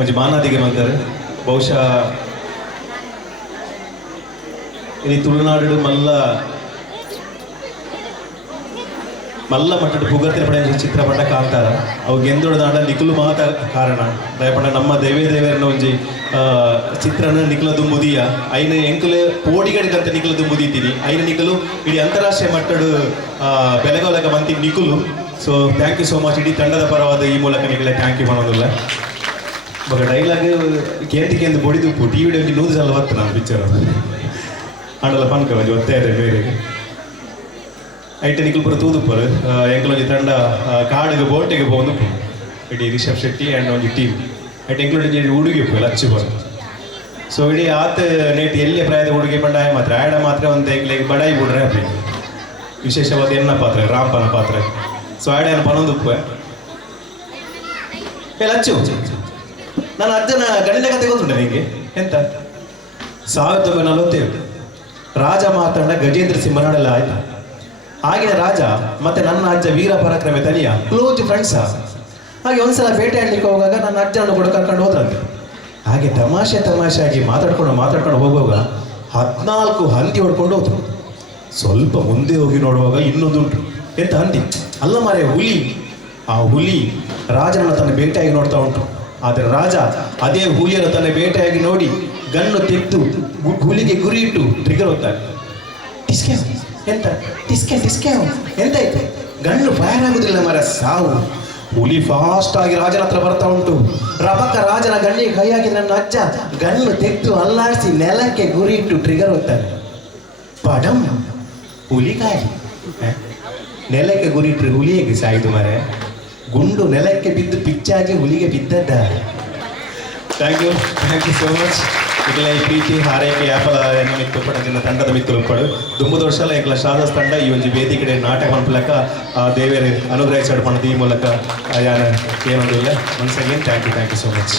ಒಂಜಿ ಮಾನಾದಿಗೆ ಬಂತಾರೆ ಬಹುಶಃ ಇನಿ ತುಳುನಾಡು ಮಲ್ಲ ಮಟ್ಟದ ಪುಗತಿನ ಪಡೆ ಚಿತ್ರಪಟ ಕಾಂತಾರ ಅವು ಗೆಂದೊಡದಾಂಡ ನಿಖಲು ಮಾತ ಕಾರಣ ದಯಪಂಡ ನಮ್ಮ ದೇವೇರನ ಒಂಜಿ ಚಿತ್ರನ ನಿಖಲದು ಮುದಿಯ ಐನ ಎಂಕುಲು ಪೋಡಿಗಡಿಗಂತ ನಿಖಲದು ಮುದಿತೀನಿ ಐನ ನಿಖಲು ಇಡೀ ಅಂತಾರಾಷ್ಟ್ರೀಯ ಮಟ್ಟದ ಬೆಲೆಗೊಲಗ ಮಂತಿ ನಿಖಲು. So thank you so much. ಇಡೀ ತಂಡದ ಪರವಾದ ಈ ಮೂಲಕ ನಿಖಲೆ ಥ್ಯಾಂಕ್ ಯು ಮಾಡೋದಿಲ್ಲ. ಬಟ್ ಡೈಲಾಗ್ ಕೇಂದ್ರಿಕೆಂದು ಬೊಡಿದು ಟಿ ವಿಡಿಯೋ ನೂರು ಸಲ ಬತ್ತು ನಾನು ಪಿಕ್ಚರ್ ಆಡಲ್ಲ ಪನ್ಕ ಒಂಜಿ ಒತ್ತಾಯ ಬೇರೆ ಐಟ ನಿಖಲ್ ಪೂರ ತೂದುಪ್ಪರು ಎಂಕ್ಲೊಂಜಿ ತಂಡ ಕಾಡಿಗೆ ಬೋಟಿಗೆ ಹೋಗಿ ಇಡೀ ರಿಷಬ್ ಶೆಟ್ಟಿ ಆ್ಯಂಡ್ ಒಂಜಿ ಟೀಮ್ ಐಟ್ ಎಂಕ್ಲೊಂಜಿ ಹುಡುಗಿ ಲಚ್ಚಿ ಬರು. ಸೊ ಇಡೀ ಆತ ನೇಟ್ ಎಲ್ಲೇ ಪ್ರಾಯದ ಹುಡುಗಿ ಪಂಡ ಮಾತ್ರ ಆಡ ಮಾತ್ರ ಒಂದು ಎಂಕ್ಲಿಗೆ ಬಡಾಯಿ ಬಿಡ್ರೆ ಅಪ್ಪಿ ವಿಶೇಷವಾದ ಎನ್ನ ಪಾತ್ರ ರಾಂಪನ ಪಾತ್ರ. ಸೊ ಆಡ ಪನೊಂದುಪ್ಪು ಲಚ್ಚು ನಾನು ಅಜ್ಜನ ಗಂಡಿನ ಕತೆ ಗೊತ್ತುಂಟ ನಿಮಗೆ ಎಂತ 1947 ರಾಜ ಮಾತಾಡ ಗಜೇಂದ್ರ ಸಿಂಹನಾಡೆಲ್ಲ ಆಯ್ತು. ಆಗಿನ ರಾಜ ಮತ್ತೆ ನನ್ನ ಅಜ್ಜ ವೀರ ಪರಾಕ್ರಮೆ ತನಿಯ ಕ್ಲೋಸ್ ಫ್ರೆಂಡ್ಸ. ಹಾಗೆ ಒಂದ್ಸಲ ಬೇಟೆ ಆಡ್ಲಿಕ್ಕೆ ಹೋಗುವಾಗ ನನ್ನ ಅಜ್ಜನನ್ನು ಕೂಡ ಕರ್ಕೊಂಡು ಹೋದ್ರಂತೆ. ಹಾಗೆ ತಮಾಷೆಯಾಗಿ ಮಾತಾಡ್ಕೊಂಡು ಹೋಗುವಾಗ 14 ಹಂದಿ ಹೊಡ್ಕೊಂಡು ಹೋದ್ರು. ಸ್ವಲ್ಪ ಮುಂದೆ ಹೋಗಿ ನೋಡುವಾಗ ಇನ್ನೊಂದುಂಟು. ಎಂತ ಹಂದಿ ಅಲ್ಲ ಮಾರೆ, ಹುಲಿ. ಆ ಹುಲಿ ರಾಜನನ್ನು ತನ್ನ ಬೇಟೆಯಾಗಿ ನೋಡ್ತಾ ಉಂಟು. ಆದರೆ ರಾಜ ಅದೇ ಹುಲಿಯನ್ನು ತನ್ನ ಬೇಟೆಯಾಗಿ ನೋಡಿ ಗನ್ನು ತೆಗೆದು ಹುಲಿಗೆ ಗುರಿ ಇಟ್ಟು ಟ್ರಿಗರ್ ಹೋಗ್ತಾರೆ. ಎಂತ ಎಂತಾಯ್ತು? ಗಣ್ಣು ಫೈರ್ ಆಗುದಿಲ್ಲ ಮರ, ಸಾವು. ಹುಲಿ ಫಾಸ್ಟ್ ಆಗಿ ರಾಜನ ಹತ್ರ ಬರ್ತಾ ಉಂಟು. ರಬಕ ರಾಜನ ಗಣ್ಣಿಗೆ ಕೈ ಹಾಕಿ ನನ್ನ ಅಜ್ಜ ಗಣ್ಣು ತೆಗೆದು ಅಲ್ಲಾಡಿಸಿ ನೆಲಕ್ಕೆ ಗುರಿ ಇಟ್ಟು ಟ್ರಿಗರ್ ಹೋಗ್ತಾನೆ. ಪಡಂ ಹುಲಿಗಾಯಿ ನೆಲಕ್ಕೆ ಗುರಿ ಇಟ್ಟರೆ ಹುಲಿ ಹೇಗೆ ಸಾಯ್ತು ಮರೆ? ಗುಂಡು ನೆಲಕ್ಕೆ ಬಿದ್ದು ಪಿಚ್ಚಾಗಿ ಹುಲಿಗೆ ಬಿದ್ದದ್ದ. Thank you so much. ಈಗಲ ಈ ಪ್ರೀತಿ ಹಾರೈಕೆ ಆಪಲ ಮಿತ್ತು ಪಡದಿನ ತಂಡದ ಮಿತ್ತಲು ಪಡು ದುಂಬುದ ವರ್ಷಲ ಈಗಲ ಶಾದಾಸ್ ತಂಡ ಈ ಒಂದು ವೇದಿಕೆ ನಾಟಕ ಮನ್ಪಲಕ ದೇವೇರು ಅನುಗ್ರಹಿಸಾಡು ಪಣದು ಈ ಮೂಲಕ ಯಾನ ಏನೊಂದು ಇಲ್ಲ. Once again thank you so much.